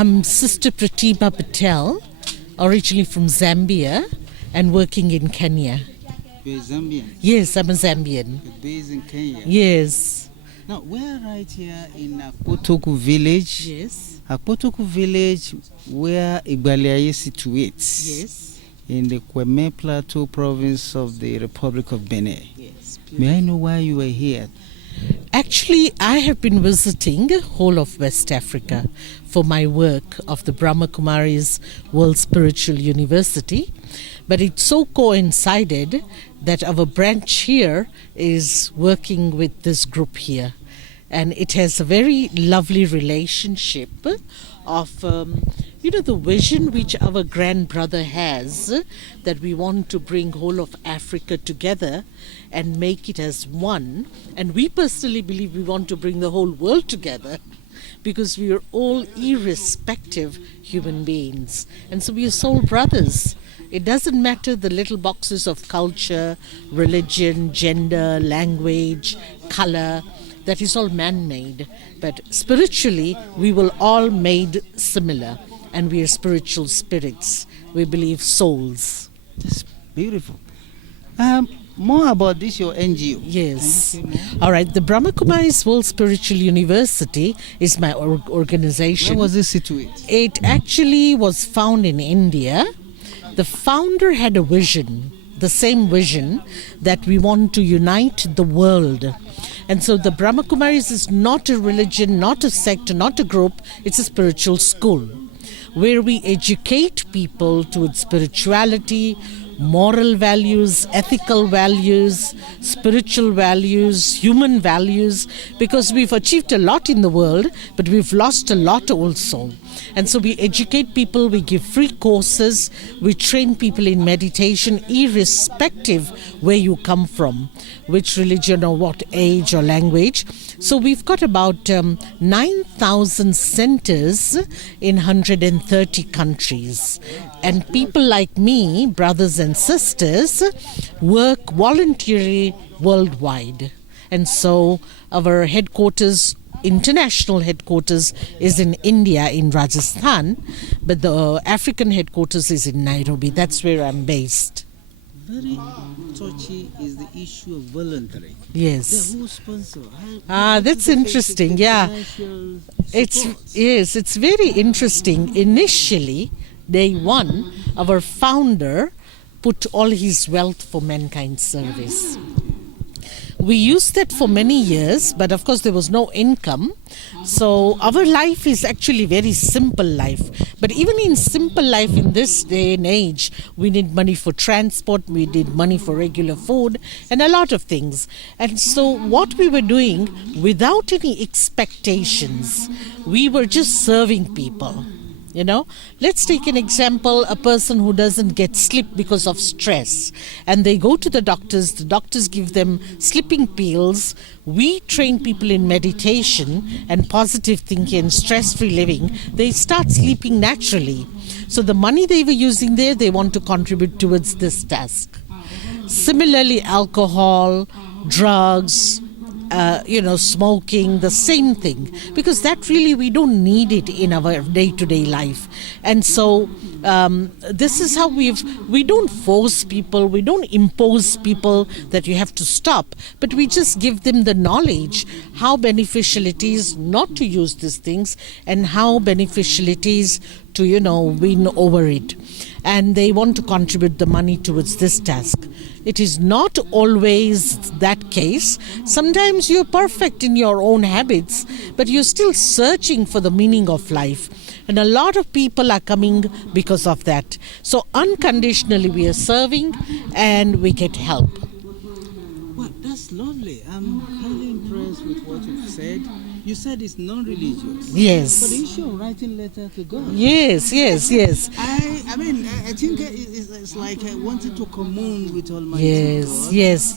I'm Sister Pratima Patel, originally from Zambia and working in Kenya. You're Zambian? Yes, I'm a Zambian. You're based in Kenya? Yes. Now, we're right here in Apotoku village. Yes. Apotoku village, where Igbale Aiye situates. Yes. In the Kweme Plateau province of the Republic of Benin. Yes. May I know why you were here? Actually, I have been visiting the whole of West Africa for my work of the Brahma Kumaris World Spiritual University. But it so coincided that our branch here is working with this group here. And it has a very lovely relationship of, the vision which our grand brother has, that we want to bring whole of Africa together and make it as one. And we personally believe we want to bring the whole world together, because we are all irrespective human beings. And so we are soul brothers. It doesn't matter the little boxes of culture, religion, gender, language, color. That is all man-made. But spiritually, we will all made similar. And we are spiritual spirits. We believe souls. That's beautiful. More about this, your NGO. Yes. All right. The Brahma Kumaris World Spiritual University is my organization. Where was it situated? It actually was found in India. The founder had a vision, the same vision, that we want to unite the world. And so the Brahma Kumaris is not a religion, not a sect, not a group. It's a spiritual school where we educate people towards spirituality, moral values, ethical values, spiritual values, human values, because we've achieved a lot in the world, but we've lost a lot also. And so we educate people, we give free courses, we train people in meditation, irrespective where you come from, which religion or what age or language. So we've got about 9,000 centers in 130 countries. And people like me, brothers and sisters, work voluntarily worldwide. And so our headquarters, international headquarters, is in India, in Rajasthan, but the African headquarters is in Nairobi. That's where I'm based. Very touchy is the issue of voluntary. Yes. The whole sponsor. That's interesting. Yeah. It's very interesting. Initially, day one, our founder put all his wealth for mankind service. We used that for many years, but of course there was no income. So our life is actually very simple life. But even in simple life in this day and age, we need money for transport, we need money for regular food, and a lot of things. And so what we were doing, without any expectations, we were just serving people. Let's take an example, a person who doesn't get sleep because of stress, and they go to the doctors give them sleeping pills. We train people in meditation and positive thinking and stress-free living. They start sleeping naturally. So the money they were using there, they want to contribute towards this task. Similarly, alcohol, drugs, smoking, the same thing, because that really we don't need it in our day-to-day life. And so this is how we don't force people, we don't impose people that you have to stop, but we just give them the knowledge how beneficial it is not to use these things and how beneficial it is to win over it. And they want to contribute the money towards this task. It is not always that case. Sometimes you're perfect in your own habits, but you're still searching for the meaning of life. And a lot of people are coming because of that. So unconditionally we are serving and we get help. Well, that's lovely. I'm highly impressed with what you've said. You said it's non-religious. Yes. But the issue of writing letter to God. Yes. I think it's like wanting to commune with Almighty God. Yes.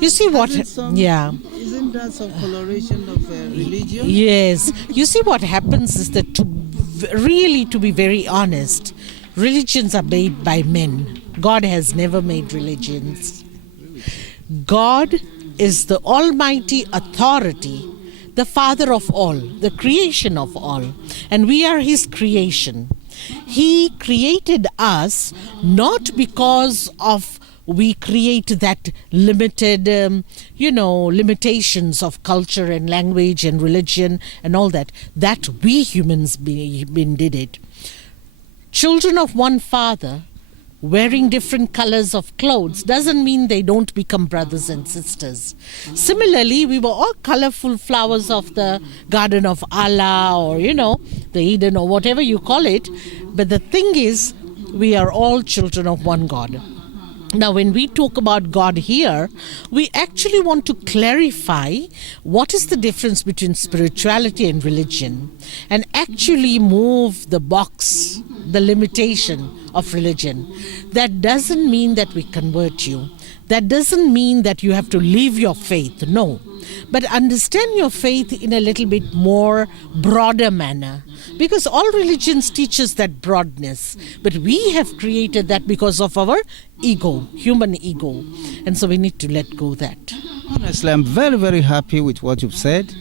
You see what? Isn't that some coloration of religion? Yes. You see what happens is that to be very honest, religions are made by men. God has never made religions. God is the almighty authority the Father of all, the creation of all, and we are His creation. He created us not because of we create that limited, limitations of culture and language and religion and all that. That we humans did it. Children of one Father wearing different colors of clothes doesn't mean they don't become brothers and sisters. Similarly, we were all colorful flowers of the Garden of Allah, or the Eden, or whatever you call it. But the thing is, we are all children of one God. Now, when we talk about God here, we actually want to clarify what is the difference between spirituality and religion, and actually move the box, the limitation of religion. That doesn't mean that we convert you. That doesn't mean that you have to leave your faith. No. But understand your faith in a little bit more broader manner. Because all religions teach us that broadness. But we have created that because of our ego, human ego. And so we need to let go of that. Honestly, I'm very, very happy with what you've said.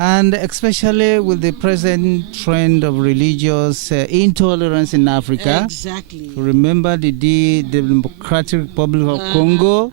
And especially with the present trend of religious intolerance in Africa. Exactly. Remember the Democratic Republic of Congo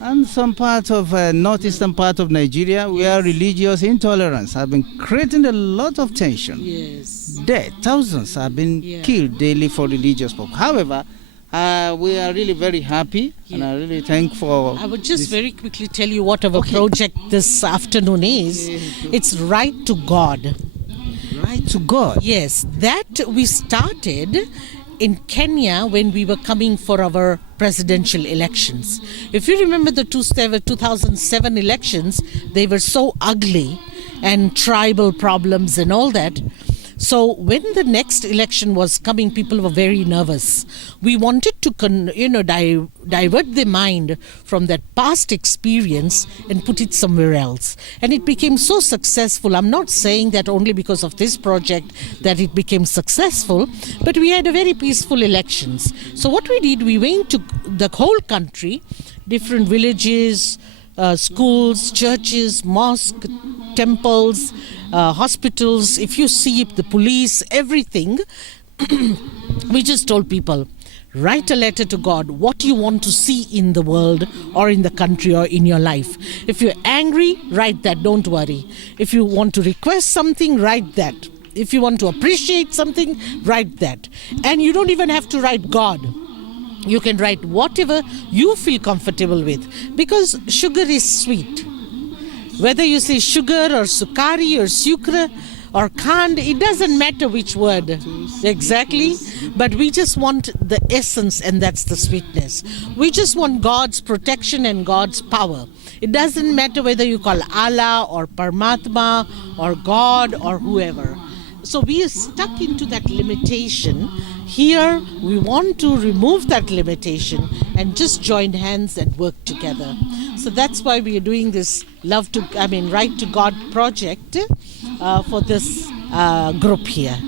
and some part of northeastern part of Nigeria, where religious intolerance have been creating a lot of tension. Yes. Death, thousands have been killed daily for religious purposes. However, we are really very happy, and I really thank for. I would just very quickly tell you what our project this afternoon is. It's Right to God. Right to God. Yes, that we started in Kenya when we were coming for our presidential elections. If you remember the 2007 elections, they were so ugly and tribal problems and all that. So when the next election was coming, people were very nervous. We wanted to divert their mind from that past experience and put it somewhere else. And it became so successful. I'm not saying that only because of this project that it became successful, but we had a very peaceful elections. So what we did, we went to the whole country, different villages, schools, churches, mosques, temples, hospitals. If you see the police, everything, we just told people, write a letter to God. What do you want to see in the world or in the country or in your life? If you're angry, write that, don't worry. If you want to request something, write that. If you want to appreciate something, write that. And you don't even have to write God. You can write whatever you feel comfortable with, because sugar is sweet. Whether you say sugar or sukari or sukra or khand, it doesn't matter which word exactly, but we just want the essence, and that's the sweetness. We just want God's protection and God's power. It doesn't matter whether you call Allah or Paramatma or God or whoever. So we are stuck into that limitation. Here, we want to remove that limitation and just join hands and work together. So that's why we are doing this Right to God project for this group here.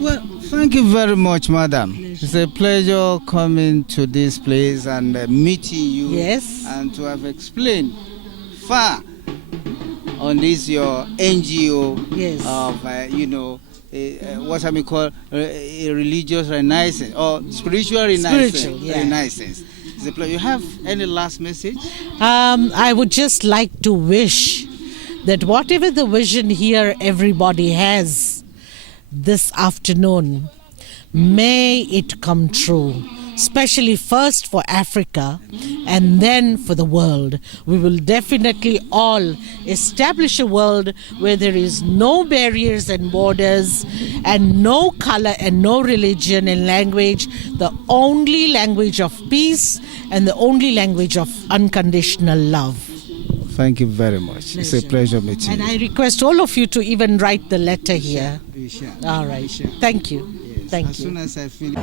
Well, thank you very much, madam. It's a pleasure coming to this place and meeting you. Yes. And to have explained far on this your NGO of what I may call a religious renaissance or spiritual renaissance. Renaissance. You have any last message? I would just like to wish that whatever the vision here everybody has this afternoon, may it come true. Especially first for Africa and then for the world. We will definitely all establish a world where there is no barriers and borders and no color and no religion and language. The only language of peace and the only language of unconditional love. Thank you very much. It's a pleasure meeting you. And I request all of you to even write the letter here. We shall. All right. Thank you. Yes. Thank as you. Soon as I finish.